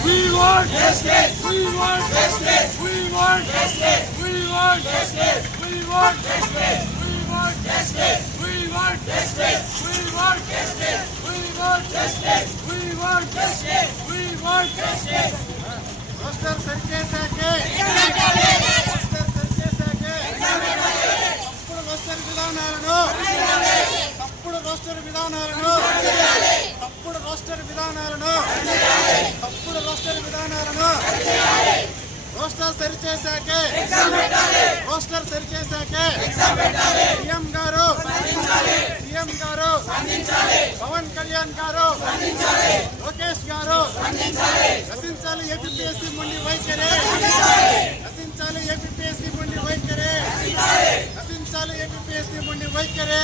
We want justice. We want justice. We want justice. We want justice. We want justice. We want justice. We want justice. We want justice. We want justice. We want justice. We want justice. Roster సరిచేసాకే తప్పుడు roster విధానాలను roster సరిచేసాకే CM గారు పవన్ కళ్యాణ్ గారు లోకేష్ గారు రచించాలి APSC మొండి వైఖరి రచించాలి APSC మొండి వైఖరి